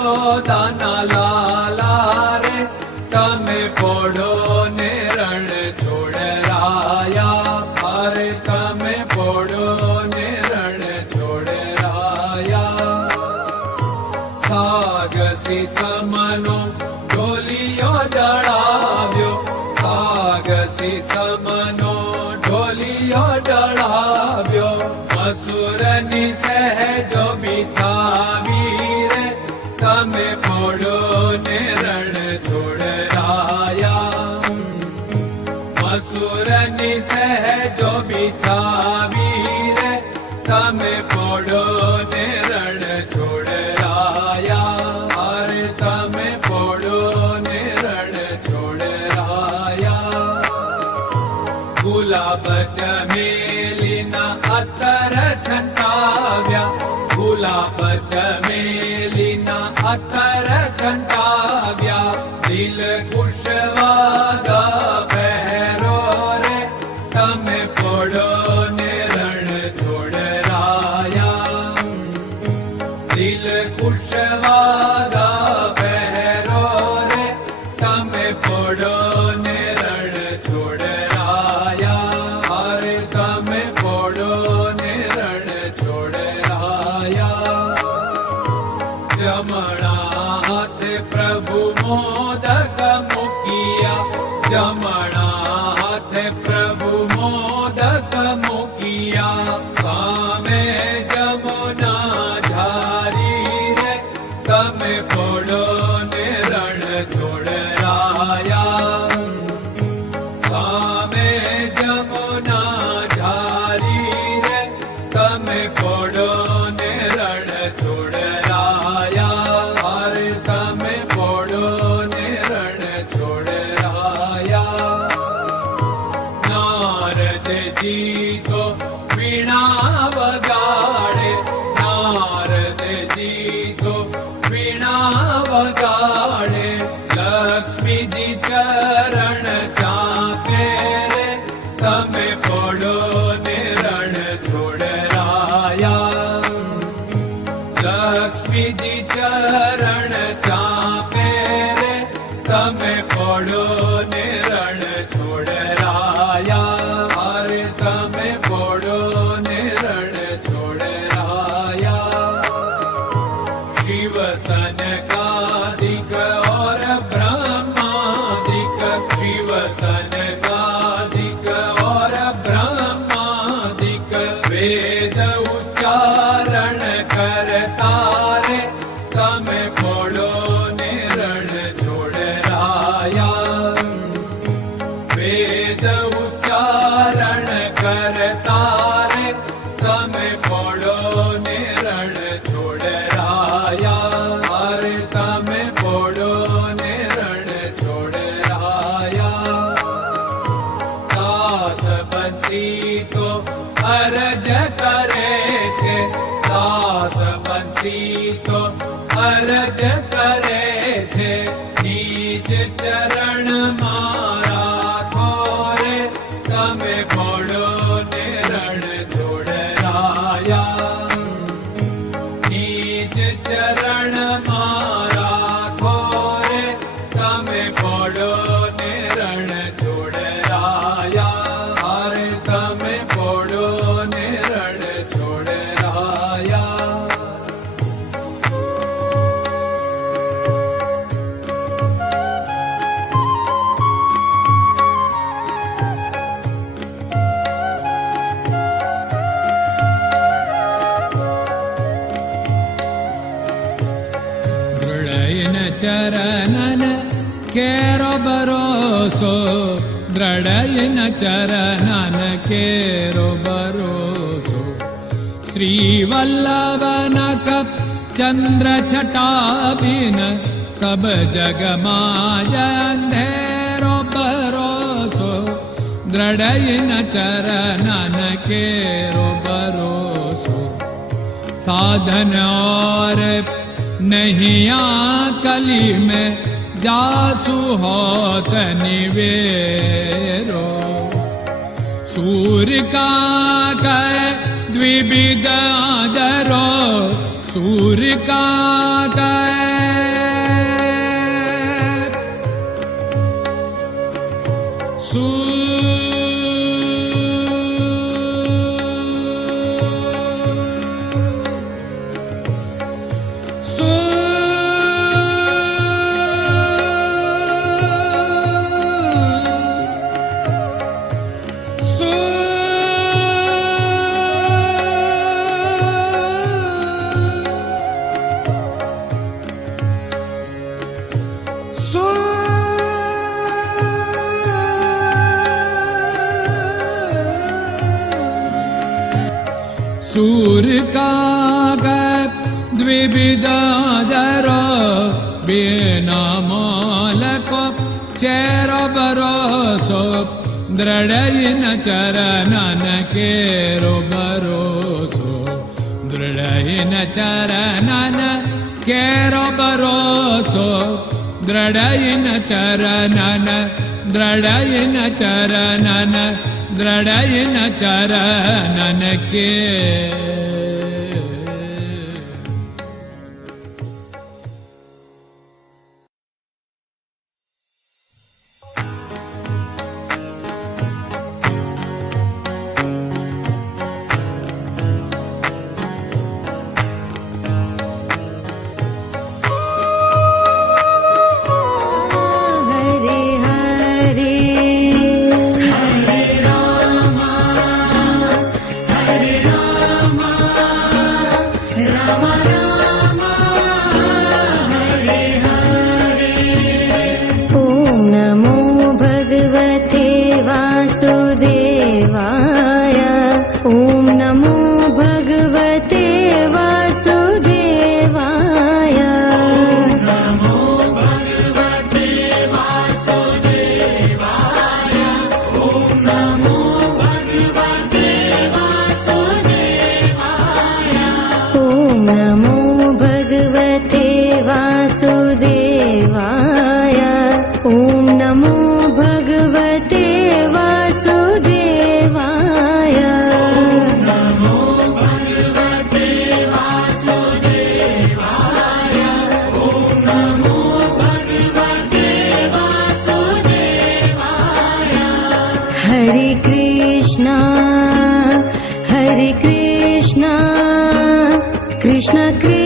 યશોદાના લાલા રે તમે પોડો ને રણ છોડરાયા, અરે તમે પોડો ને રણ છોડરાયા. સાગસી સમનો ઢોલિયો ડળાવ્યો, સાગસી સમનો ઢોલિયો ડળાવ્યો. મસૂરની સહેજો બિછાવી રે તમે પોડો ને રણ છોડરાયા. મસૂરની સહેજો બિછાવી રે તમે પોડો ને રણ છોડરાયા, અરે તમે પોડો ને રણ છોડરાયા. ગુલાબ ચમેલીના અત્તર છંટાવ્યા, ગુલાબ ચમેલીના અત્તર છંટાવ્યા. દિલ કુશવાગા પહેરો રે તમે પોડો ને રણ છોડરાયા. દિલ કુશવાગા પહેરો રે તમે પોડો ને રણ છોડરાયા, અરે તમે પોડો ને રણ છોડરાયા. જમણા હાથે પ્રભુ મોદક મૂકિયા, જમણા હાથે પ્રભુ મોદક મૂકિયા. સામે જમુના ધારી રે તમે પોડો ને રણ છોડરાયા. સામે જમુના ધારી રે તમે પોડો ને રણ છોડરાયા, અરે તમે પોડો ને રણ છોડરાયા. નારદજી તો વીણા વગાડે, નારદજી તો વીણા વગાડે. લક્ષ્મીજી ચરણ ચાપે રે તમે પોડો ને રણ છોડરાયા. લક્ષ્મીજી ચરણ ચાપે રે તમે પોડો ને રણ છોડરાયા, અરે તમે પોડો ને રણ છોડરાયા. શિવ સનકાદિક और ब्रह्मादिक, शिव सनकादिक और ब्रह्मादिक. वेद उच्चारण करता रे તમે પોડો ને રણ છોડરાયા. વેદ ઉચ્ચારણ કરતા રે તમે પોડો ને રણ છોડરાયા, અરે તમે પોડો ને રણ છોડરાયા. દાસ બંસી તો અરજ કરે છે, દાસ બંસી તો અરજ કરે છે. નીજ ચરણ મારા ખોરે તમે પોડો ને રણ છોડરાયા. નીજ ચરણ મારા ખોરે તમે પોડો ને રણ છોડરાયા, અરે તમે પોડો ને રણ છોડરાયા. ચરણન કેરો ભરોસો, દ્રઢયન ચરણન કેરો ભરોસો. શ્રી વલ્લભન કપ ચંદ્ર છટાબિન સબ જગમાં અંધેરો ભરોસો. દ્રઢયન ચરણન કેરો ભરોસો. साधन और नहीं कली में जासु होत निवेरो। सूर्य का कह द्विविध आदरो, सूर्य का कह काग द्विविदादर बिना मोलको चेरो भरोसो दृढ़इन चरणन केरो भरोसो दृढ़इन चरणन केरो भरोसो दृढ़इन चरणन दृढ़इन चरणन दृढ़इन चरणन के Krishna Krishna